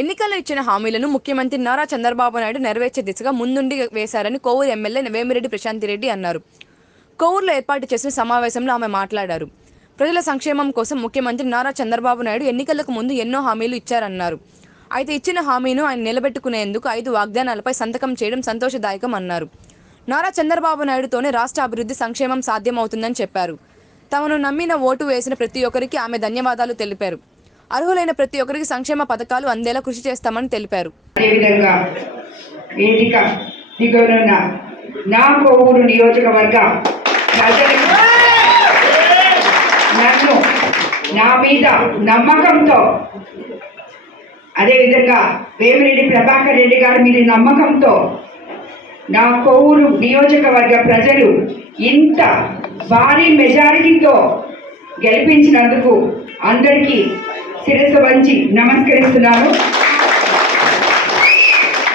ఎన్నికల్లో ఇచ్చిన హామీలను ముఖ్యమంత్రి నారా చంద్రబాబు నాయుడు నెరవేర్చే దిశగా ముందుండి వేశారని కోవూరు ఎమ్మెల్యే వేమిరెడ్డి ప్రశాంతిరెడ్డి అన్నారు. కోవూరులో ఏర్పాటు చేసిన సమావేశంలో ఆమె మాట్లాడారు. ప్రజల సంక్షేమం కోసం ముఖ్యమంత్రి నారా చంద్రబాబు నాయుడు ఎన్నికలకు ముందు ఎన్నో హామీలు ఇచ్చారన్నారు. అయితే ఇచ్చిన హామీను ఆయన నిలబెట్టుకునేందుకు ఐదు వాగ్దానాలపై సంతకం చేయడం సంతోషదాయకం అన్నారు. నారా చంద్రబాబు నాయుడుతోనే రాష్ట్ర అభివృద్ధి సంక్షేమం సాధ్యమవుతుందని చెప్పారు. తమను నమ్మిన ఓటు వేసిన ప్రతి ఒక్కరికి ఆమె ధన్యవాదాలు తెలిపారు. అర్హులైన ప్రతి ఒక్కరికి సంక్షేమ పథకాలు అందేలా కృషి చేస్తామని తెలిపారు. అదేవిధంగా వేదిక దిగువనున్న నా కోవూరు నియోజకవర్గ నన్ను నా మీద నమ్మకంతో అదేవిధంగా వేమిరెడ్డి ప్రభాకర్ రెడ్డి గారి మీద నమ్మకంతో నా కోవూరు నియోజకవర్గ ప్రజలు ఇంత భారీ మెజారిటీతో గెలిపించినందుకు అందరికీ శిరస్సు వంచి నమస్కరిస్తున్నాను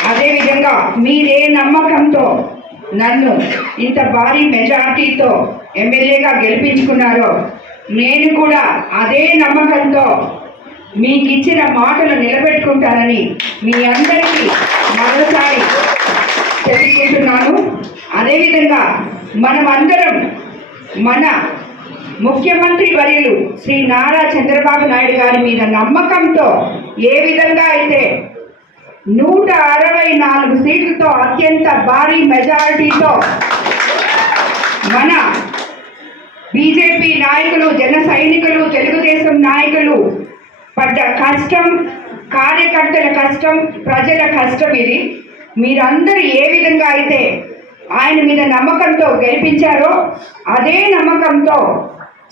అదేవిధంగా మీరే నమ్మకంతో నన్ను ఇంత భారీ మెజార్టీతో ఎమ్మెల్యేగా గెలిపించుకున్నారో నేను కూడా అదే నమ్మకంతో మీకు ఇచ్చిన మాటలు నిలబెట్టుకుంటానని మీ అందరికీ మరోసారి తెలుసుకుంటున్నాను అదేవిధంగా మనమందరం మన ముఖ్యమంత్రి వర్యులు శ్రీ నారా చంద్రబాబు నాయుడు గారి మీద నమ్మకంతో ఏ విధంగా అయితే నూట అరవై నాలుగు సీట్లతో అత్యంత భారీ మెజారిటీతో మన బీజేపీ నాయకులు జన సైనికులు తెలుగుదేశం నాయకులు పడ్డ కష్టం కార్యకర్తల కష్టం ప్రజల కష్టం ఇది. మీరందరూ ఏ విధంగా అయితే ఆయన మీద నమ్మకంతో గెలిపించారో అదే నమ్మకంతో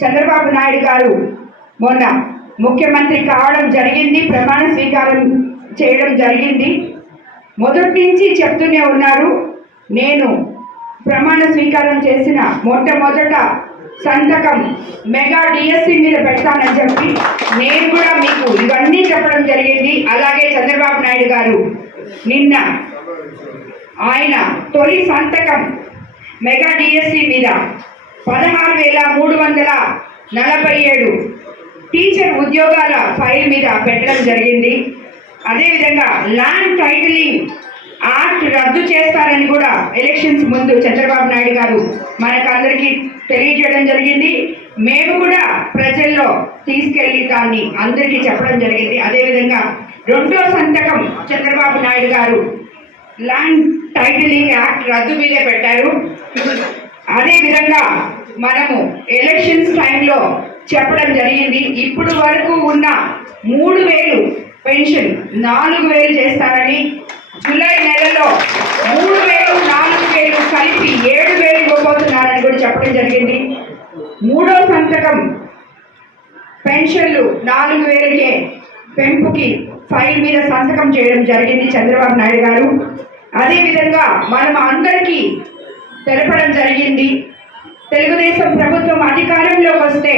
చంద్రబాబు నాయుడు గారు మొన్న ముఖ్యమంత్రి కావడం జరిగింది ప్రమాణ స్వీకారం చేయడం జరిగింది. మొదటి నుంచి చెప్తూనే ఉన్నారు నేను ప్రమాణ స్వీకారం చేసిన మొట్టమొదట సంతకం మెగా డిఎస్సి మీద పెడతానని చెప్పి నేను కూడా మీకు ఇవన్నీ చెప్పడం జరిగింది. అలాగే చంద్రబాబు నాయుడు గారు నిన్న ఆయన తొలి సంతకం మెగా డిఎస్సి మీద పదహారు వేల మూడు వందల నలభై ఏడు టీచర్ ఉద్యోగాల ఫైల్ మీద పెట్టడం జరిగింది. అదేవిధంగా ల్యాండ్ టైటిలింగ్ యాక్ట్ రద్దు చేస్తారని కూడా ఎలక్షన్స్ ముందు చంద్రబాబు నాయుడు గారు మనకందరికీ తెలియజేయడం జరిగింది. మేము కూడా ప్రజల్లో తీసుకెళ్ళి దాన్ని అందరికీ చెప్పడం జరిగింది. అదేవిధంగా రెండో సంతకం చంద్రబాబు నాయుడు గారు ల్యాండ్ టైటిలింగ్ యాక్ట్ రద్దు మీదే పెట్టారు. అదేవిధంగా మనము ఎలక్షన్స్ టైంలో చెప్పడం జరిగింది. ఇప్పుడు వరకు ఉన్న మూడు వేలు పెన్షన్ నాలుగు వేలు చేస్తారని జూలై నెలలో మూడు వేలు నాలుగు వేలు కలిపి ఏడు వేలు ఇవ్వబోతున్నారని కూడా చెప్పడం జరిగింది. మూడో సంతకం పెన్షన్లు నాలుగు వేలకే పెంపుకి ఫైల్ మీద సంతకం చేయడం జరిగింది చంద్రబాబు నాయుడు గారు. అదేవిధంగా మనం అందరికీ తెలపడం జరిగింది. తెలుగుదేశం ప్రభుత్వం అధికారంలోకి వస్తే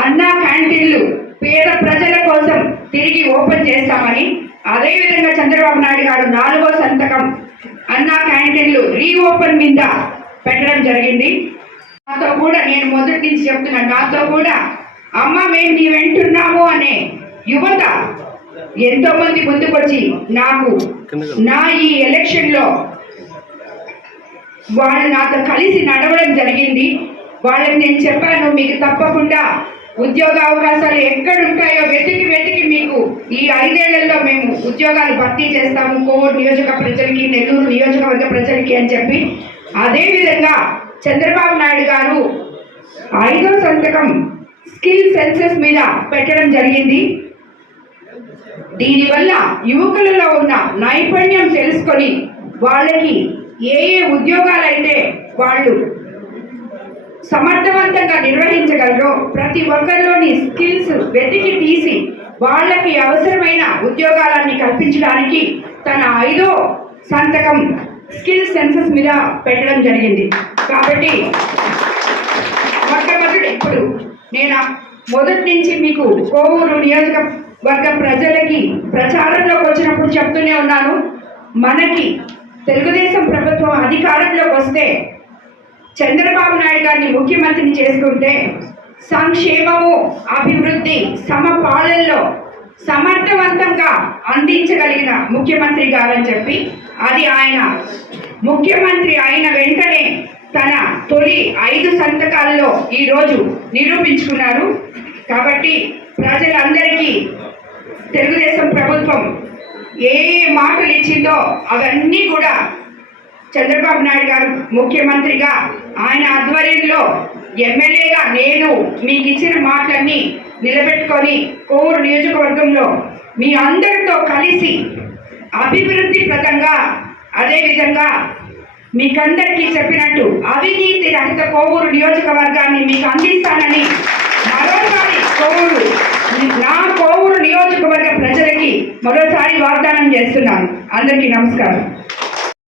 అన్నా క్యాంటీన్లు పేద ప్రజల కోసం తిరిగి ఓపెన్ చేస్తామని అదేవిధంగా చంద్రబాబు నాయుడు గారు నాలుగో సంతకం అన్నా క్యాంటీన్లు రీఓపెన్ మీద పెట్టడం జరిగింది. నాతో కూడా నేను మొదటి నుంచి చెప్తున్నాను నాతో కూడా అమ్మ మేము నీ వెంటున్నాము అనే యువత ఎంతో మంది ముందుకొచ్చి నాకు నా ఈ ఎలక్షన్లో వాళ్ళు నాతో కలిసి నడవడం జరిగింది. వాళ్ళకి నేను చెప్పాను మీకు తప్పకుండా ఉద్యోగ అవకాశాలు ఎక్కడుంటాయో వెతికి వెతికి మీకు ఈ ఐదేళ్ళలో మేము ఉద్యోగాలు భర్తీ చేస్తాము కోవూరు నియోజక ప్రజలకి నెల్లూరు నియోజకవర్గ ప్రజలకి అని చెప్పి. అదేవిధంగా చంద్రబాబు నాయుడు గారు ఐదో సంతకం స్కిల్ సెన్సెస్ మీద పెట్టడం జరిగింది. దీనివల్ల యువకులలో ఉన్న నైపుణ్యం తెలుసుకొని వాళ్ళకి ఏ ఏ ఉద్యోగాలైతే వాళ్ళు సమర్థవంతంగా నిర్వహించగలరో ప్రతి ఒక్కరిలోని స్కిల్స్ వెతికి తీసి వాళ్ళకి అవసరమైన ఉద్యోగాలన్నీ కల్పించడానికి తన ఐదో సంతకం స్కిల్ సెన్సెస్ మీద పెట్టడం జరిగింది. కాబట్టి మొట్టమొదటి ఇప్పుడు నేను మొదటి నుంచి మీకు కోవూరు నియోజకవర్గ ప్రజలకి ప్రచారంలోకి వచ్చినప్పుడు చెప్తూనే ఉన్నాను. మనకి తెలుగుదేశం ప్రభుత్వం అధికారంలోకి వస్తే చంద్రబాబు నాయుడు గారిని ముఖ్యమంత్రిని చేసుకుంటే సంక్షేమము అభివృద్ధి సమపాలనలో సమర్థవంతంగా అందించగలిగిన ముఖ్యమంత్రి గారని చెప్పి అది ఆయన. ముఖ్యమంత్రి అయిన వెంటనే తన తొలి ఐదు సంతకాల్లో ఈరోజు నిరూపించుకున్నారు. కాబట్టి ప్రజలందరికీ తెలుగుదేశం ప్రభుత్వం ఏ ఏ మాటలు ఇచ్చిందో అవన్నీ కూడా చంద్రబాబు నాయుడు గారు ముఖ్యమంత్రిగా ఆయన ఆధ్వర్యంలో ఎమ్మెల్యేగా నేను మీకు ఇచ్చిన మాటలన్నీ నిలబెట్టుకొని కోవూరు నియోజకవర్గంలో మీ అందరితో కలిసి అభివృద్ధి ప్రదంగా అదేవిధంగా మీకందరికీ చెప్పినట్టు అవినీతి రహిత కోవూరు నియోజకవర్గాన్ని మీకు అందిస్తానని మరోసారి కోవూరు నా కోవూరు నియోజకవర్గ ప్రజలకి మరోసారి వాగ్దానం చేస్తున్నాను. అందరికీ నమస్కారం.